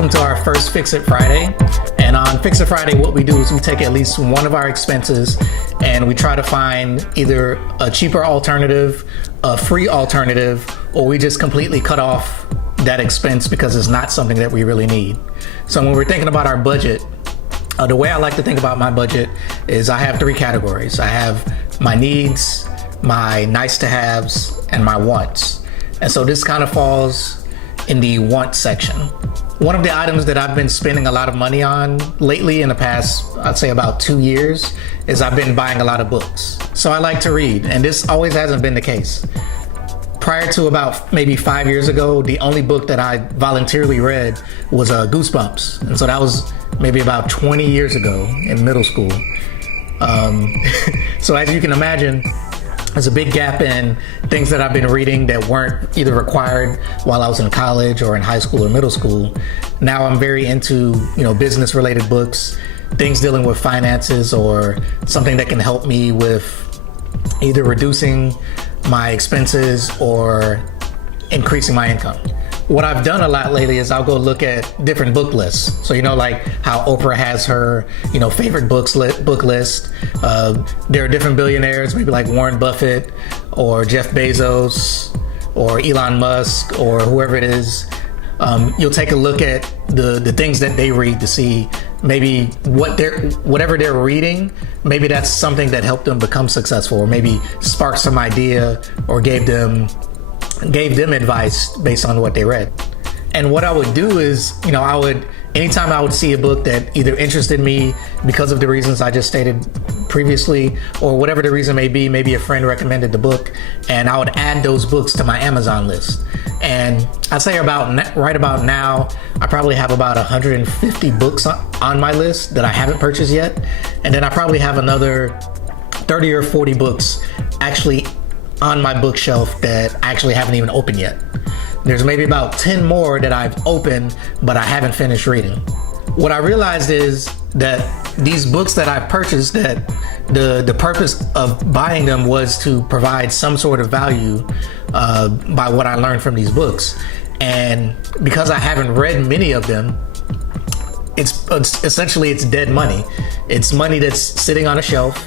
Welcome to our first Fix It Friday. And on Fix It Friday, what we do is we take at least one of our expenses and we try to find either a cheaper alternative, a free alternative, or we just completely cut off that expense because it's not something that we really need. So when we're thinking about our budget, the way I like to think about my budget is I have three categories. I have my needs, my nice to haves, and my wants. And so this kind of falls in the want section. One of the items that I've been spending a lot of money on lately in the past, I'd say about 2 years, is I've been buying a lot of books. So I like to read, and this always hasn't been the case. Prior to about maybe 5 years ago, the only book that I voluntarily read was Goosebumps. And so that was maybe about 20 years ago in middle school. So as you can imagine, there's a big gap in things that I've been reading that weren't either required while I was in college or in high school or middle school. Now I'm very into, business related books, things dealing with finances or something that can help me with either reducing my expenses or increasing my income. What I've done a lot lately is I'll go look at different book lists. So, like how Oprah has her, favorite book list. There are different billionaires, maybe like Warren Buffett or Jeff Bezos or Elon Musk or whoever it is. You'll take a look at the things that they read to see maybe whatever they're reading, maybe that's something that helped them become successful or maybe sparked some idea or gave them advice based on what they read. And what I would do is, anytime I would see a book that either interested me because of the reasons I just stated previously, or whatever the reason may be, maybe a friend recommended the book, and I would add those books to my Amazon list. And I'd say right about now, I probably have about 150 books on my list that I haven't purchased yet. And then I probably have another 30 or 40 books actually on my bookshelf that I actually haven't even opened yet. There's maybe about 10 more that I've opened, but I haven't finished reading. What I realized is that these books that I've purchased, that the purpose of buying them was to provide some sort of value by what I learned from these books. And because I haven't read many of them, it's essentially dead money. It's money that's sitting on a shelf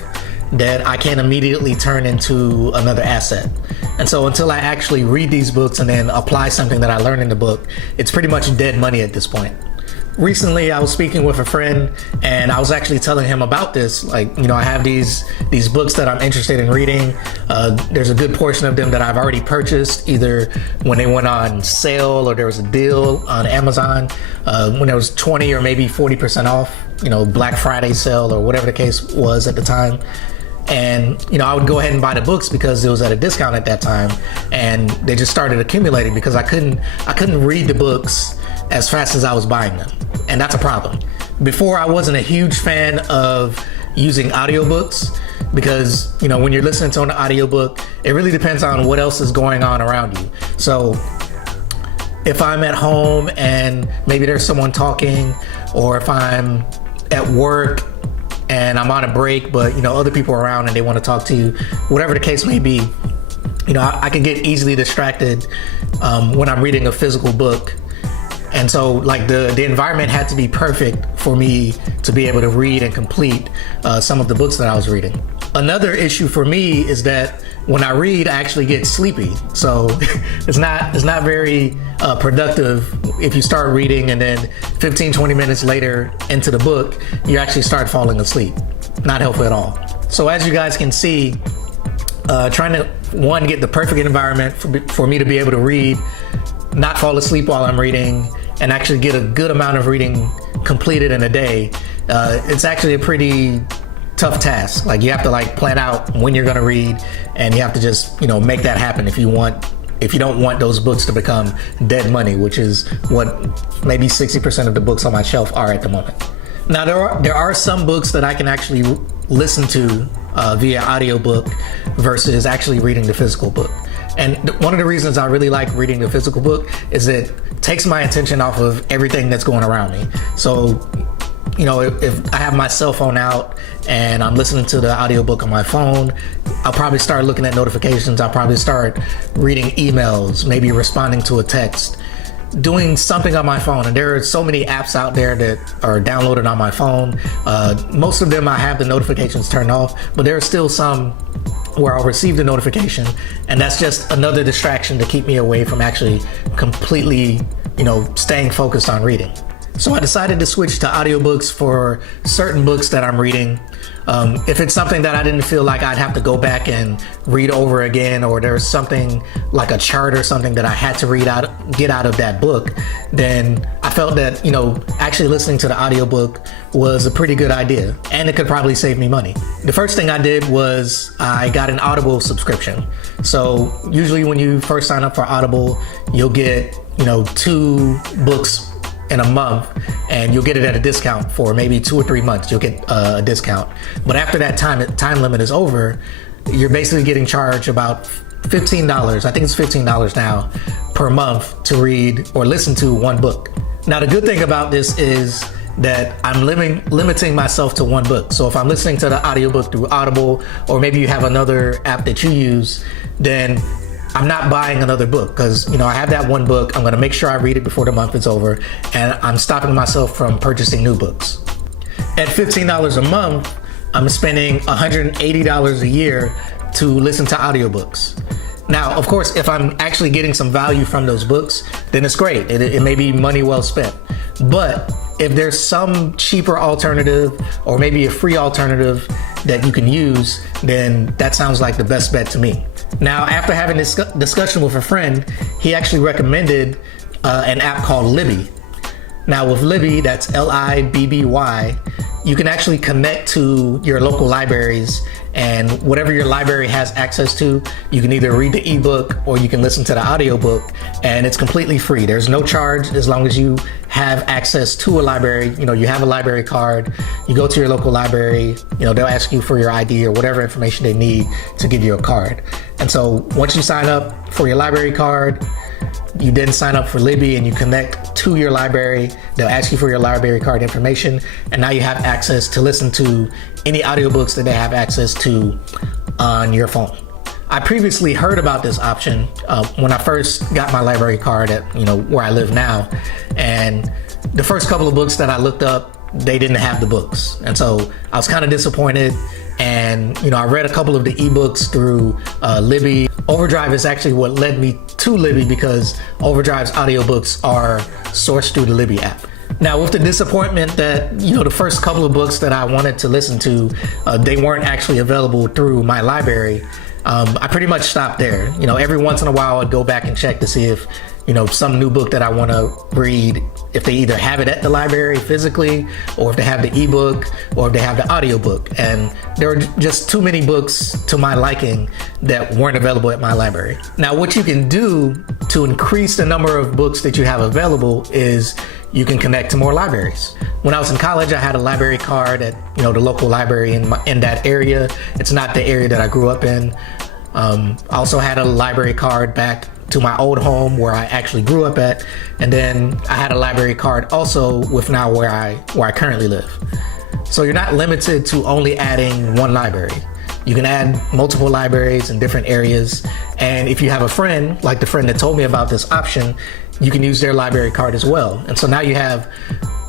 that I can't immediately turn into another asset. And so until I actually read these books and then apply something that I learned in the book, it's pretty much dead money at this point. Recently, I was speaking with a friend and I was actually telling him about this. I have these books that I'm interested in reading. There's a good portion of them that I've already purchased, either when they went on sale or there was a deal on Amazon, when there was 20 or maybe 40% off, Black Friday sale or whatever the case was at the time. And, I would go ahead and buy the books because it was at a discount at that time. And they just started accumulating because I couldn't read the books as fast as I was buying them. And that's a problem. Before, I wasn't a huge fan of using audiobooks because, when you're listening to an audiobook, it really depends on what else is going on around you. So if I'm at home and maybe there's someone talking, or if I'm at work and I'm on a break, but other people are around and they want to talk to you, whatever the case may be, I can get easily distracted when I'm reading a physical book. And so the environment had to be perfect for me to be able to read and complete some of the books that I was reading. Another issue for me is that when I read, I actually get sleepy. So it's not very productive if you start reading and then 15-20 minutes later into the book, you actually start falling asleep. Not helpful at all. So as you guys can see, trying to, one, get the perfect environment for me to be able to read, not fall asleep while I'm reading, and actually get a good amount of reading completed in a day, it's actually a pretty tough task. You have to plan out when you're going to read, and you have to just make that happen if you don't want those books to become dead money, which is what maybe 60% of the books on my shelf are at the moment. Now there are some books that I can actually listen to via audiobook versus actually reading the physical book. And one of the reasons I really like reading the physical book is it takes my attention off of everything that's going around me. So if I have my cell phone out and I'm listening to the audiobook on my phone, I'll probably start looking at notifications. I'll probably start reading emails, maybe responding to a text. doing something on my phone. And there are so many apps out there that are downloaded on my phone. Most of them I have the notifications turned off, but there are still some where I'll receive the notification, and that's just another distraction to keep me away from actually completely, staying focused on reading. So I decided to switch to audiobooks for certain books that I'm reading. If it's something that I didn't feel like I'd have to go back and read over again, or there's something like a chart or something that I had to get out of that book, then I felt that, actually listening to the audiobook was a pretty good idea, and it could probably save me money. The first thing I did was I got an Audible subscription. So usually when you first sign up for Audible, you'll get, 2 books in a month, and you'll get it at a discount for maybe 2 or 3 months. You'll get a discount. But after that time limit is over, you're basically getting charged about $15. I think it's $15 now per month to read or listen to one book. Now, the good thing about this is that I'm limiting myself to one book. So if I'm listening to the audiobook through Audible, or maybe you have another app that you use, then I'm not buying another book, because, I have that one book. I'm going to make sure I read it before the month is over, and I'm stopping myself from purchasing new books. At $15 a month, I'm spending $180 a year to listen to audiobooks. Now, of course, if I'm actually getting some value from those books, then it's great. It may be money well spent. But if there's some cheaper alternative, or maybe a free alternative that you can use, then that sounds like the best bet to me. Now, after having this discussion with a friend, he actually recommended an app called Libby. Now, with Libby, that's Libby, you can actually connect to your local libraries, and whatever your library has access to, you can either read the ebook or you can listen to the audiobook, and it's completely free. There's no charge as long as you have access to a library. You have a library card, you go to your local library, they'll ask you for your ID or whatever information they need to give you a card. And so once you sign up for your library card, you then sign up for Libby and you connect to your library. They'll ask you for your library card information, and now you have access to listen to any audiobooks that they have access to on your phone. I previously heard about this option when I first got my library card at where I live now, and the first couple of books that I looked up, they didn't have the books, and so I was kind of disappointed. And I read a couple of the ebooks through Libby. Overdrive is actually what led me to Libby, because Overdrive's audiobooks are sourced through the Libby app. Now, with the disappointment that the first couple of books that I wanted to listen to, they weren't actually available through my library, I pretty much stopped there. Every once in a while I'd go back and check to see if some new book that I want to read, if they either have it at the library physically, or if they have the ebook, or if they have the audiobook. And there were just too many books to my liking that weren't available at my library. Now, what you can do to increase the number of books that you have available is you can connect to more libraries. When I was in college, I had a library card at the local library in that area. It's not the area that I grew up in. I also had a library card back to my old home where I actually grew up at, and then I had a library card also with now where I currently live. So you're not limited to only adding one library. You can add multiple libraries in different areas, and if you have a friend, like the friend that told me about this option, you can use their library card as well. And so now you have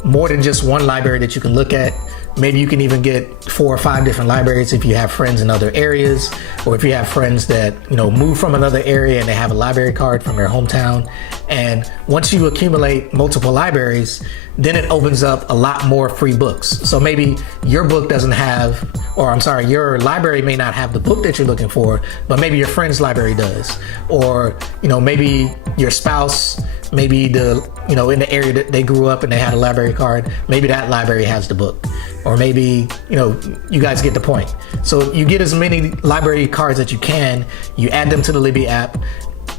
more than just one library that you can look at. Maybe you can even get 4 or 5 different libraries if you have friends in other areas, or if you have friends that move from another area and they have a library card from their hometown. And once you accumulate multiple libraries, then it opens up a lot more free books. So maybe your book doesn't have, your library may not have the book that you're looking for, but maybe your friend's library does. Or, maybe your spouse, maybe in the area that they grew up and they had a library card, maybe that library has the book. Or maybe, you guys get the point. So you get as many library cards that you can, you add them to the Libby app.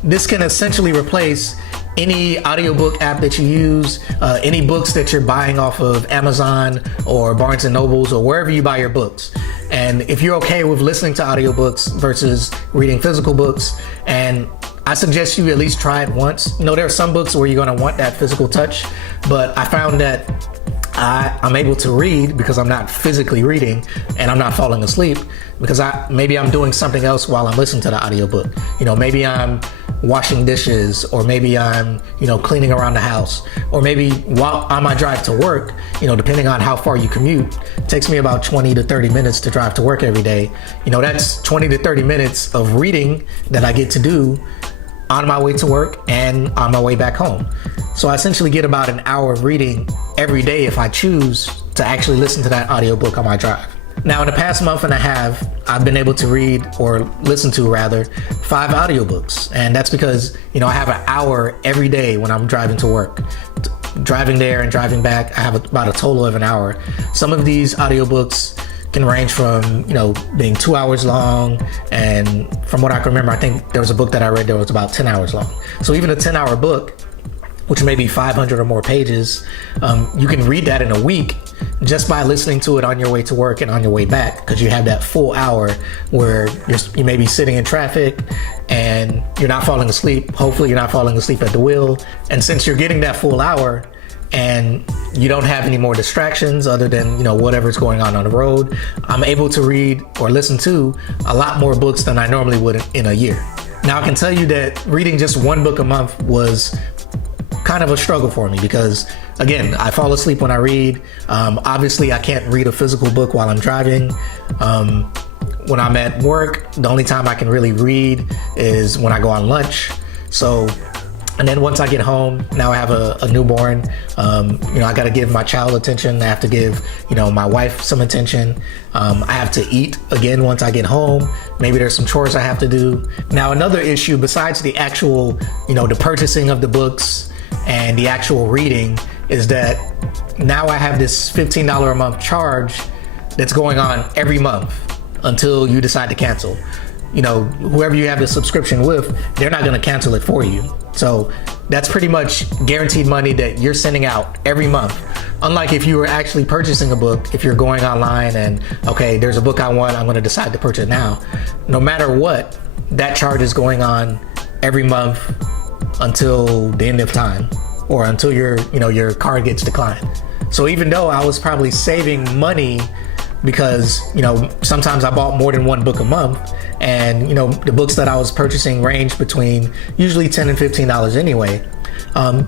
This can essentially replace any audiobook app that you use, any books that you're buying off of Amazon or Barnes & Nobles or wherever you buy your books. And if you're okay with listening to audiobooks versus reading physical books, and I suggest you at least try it once. There are some books where you're going to want that physical touch, but I found that I'm able to read because I'm not physically reading and I'm not falling asleep because maybe I'm doing something else while I'm listening to the audiobook. Maybe I'm washing dishes, or maybe I'm, cleaning around the house, or maybe while on my drive to work, depending on how far you commute, it takes me about 20 to 30 minutes to drive to work every day. That's 20 to 30 minutes of reading that I get to do on my way to work and on my way back home. So I essentially get about an hour of reading every day if I choose to actually listen to that audiobook on my drive. Now, in the past month and a half, I've been able to read, or listen to rather, 5 audiobooks. And that's because, I have an hour every day when I'm driving to work. Driving there and driving back, I have about a total of an hour. Some of these audiobooks can range from, being 2 hours long. And from what I can remember, I think there was a book that I read that was about 10 hours long. So even a 10-hour book, which may be 500 or more pages, you can read that in a week just by listening to it on your way to work and on your way back, because you have that full hour where you may be sitting in traffic and you're not falling asleep. Hopefully you're not falling asleep at the wheel. And since you're getting that full hour and you don't have any more distractions other than, whatever's going on the road, I'm able to read or listen to a lot more books than I normally would in a year. Now, I can tell you that reading just one book a month was kind of a struggle for me because, again, I fall asleep when I read. Obviously, I can't read a physical book while I'm driving. When I'm at work, the only time I can really read is when I go on lunch. And then once I get home, now I have a newborn. I got to give my child attention. I have to give, my wife some attention. I have to eat again once I get home. Maybe there's some chores I have to do. Now, another issue besides the actual, the purchasing of the books and the actual reading is that now I have this $15 a month charge that's going on every month until you decide to cancel. Whoever you have the subscription with, they're not going to cancel it for you. So that's pretty much guaranteed money that you're sending out every month. Unlike if you were actually purchasing a book, if you're going online and, okay, there's a book I want, I'm going to decide to purchase now. No matter what, that charge is going on every month until the end of time, or until your card gets declined. So even though I was probably saving money because, sometimes I bought more than one book a month, and, the books that I was purchasing range between usually $10 and $15 anyway.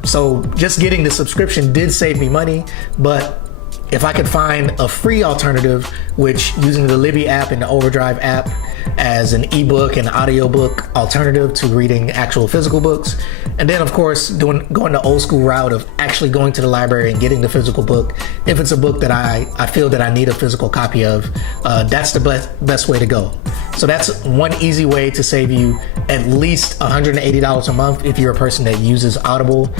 So just getting the subscription did save me money, but if I could find a free alternative, which using the Libby app and the Overdrive app as an ebook and audiobook alternative to reading actual physical books, and then of course going the old school route of actually going to the library and getting the physical book if it's a book that I feel that I need a physical copy of, that's the best way to go. So that's one easy way to save you at least $180 a month if you're a person that uses Audible.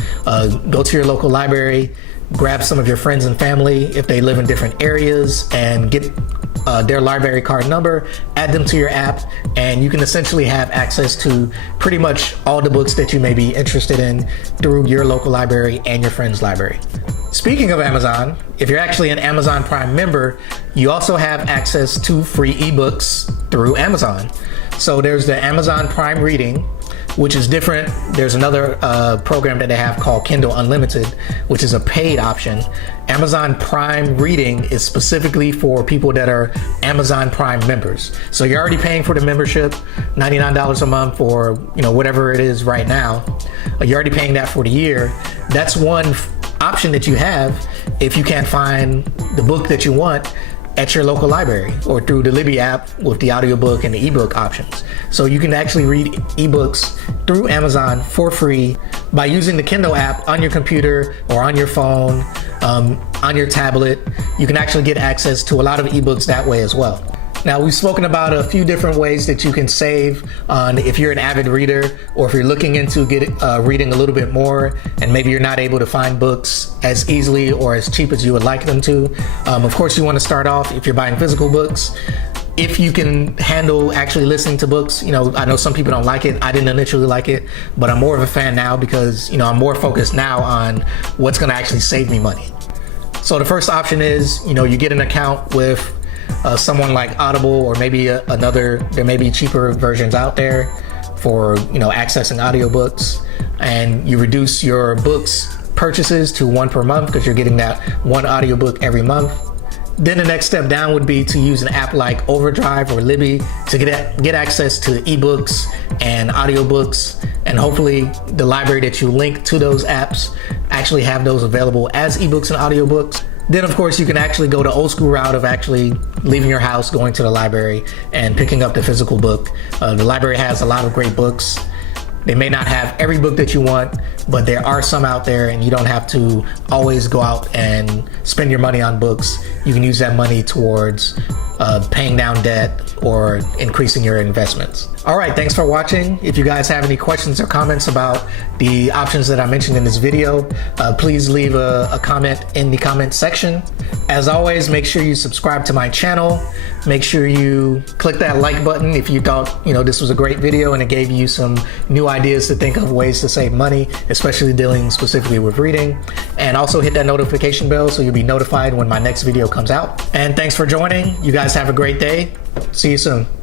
Go to your local library, grab some of your friends and family if they live in different areas, and get their library card number, add them to your app, and you can essentially have access to pretty much all the books that you may be interested in through your local library and your friend's library. Speaking of Amazon, if you're actually an Amazon Prime member, you also have access to free ebooks through Amazon. So there's the Amazon Prime Reading, which is different. There's another program that they have called Kindle Unlimited, which is a paid option. Amazon Prime Reading is specifically for people that are Amazon Prime members. So you're already paying for the membership, $99 a month, or whatever it is right now. You're already paying that for the year. That's one option that you have if you can't find the book that you want at your local library or through the Libby app with the audiobook and the ebook options. So you can actually read ebooks through Amazon for free by using the Kindle app on your computer or on your phone, on your tablet. You can actually get access to a lot of ebooks that way as well. Now, we've spoken about a few different ways that you can save on if you're an avid reader, or if you're looking into reading a little bit more and maybe you're not able to find books as easily or as cheap as you would like them to. Of course, you want to start off if you're buying physical books. If you can handle actually listening to books, I know some people don't like it. I didn't initially like it, but I'm more of a fan now because, I'm more focused now on what's going to actually save me money. So the first option is, you get an account with someone like Audible, or maybe there may be cheaper versions out there for, accessing audiobooks, and you reduce your books purchases to one per month because you're getting that one audiobook every month. Then the next step down would be to use an app like Overdrive or Libby to get access to ebooks and audiobooks, and hopefully the library that you link to those apps actually have those available as ebooks and audiobooks. Then of course you can actually go the old school route of actually leaving your house, going to the library and picking up the physical book. The library has a lot of great books. They may not have every book that you want, but there are some out there, and you don't have to always go out and spend your money on books. You can use that money towards paying down debt or increasing your investments. All right, thanks for watching. If you guys have any questions or comments about the options that I mentioned in this video, please leave a comment in the comment section. As always, make sure you subscribe to my channel. Make sure you click that like button if you thought this was a great video and it gave you some new ideas to think of ways to save money, especially dealing specifically with reading. And also hit that notification bell so you'll be notified when my next video comes out. And thanks for joining. You guys have a great day. See you soon.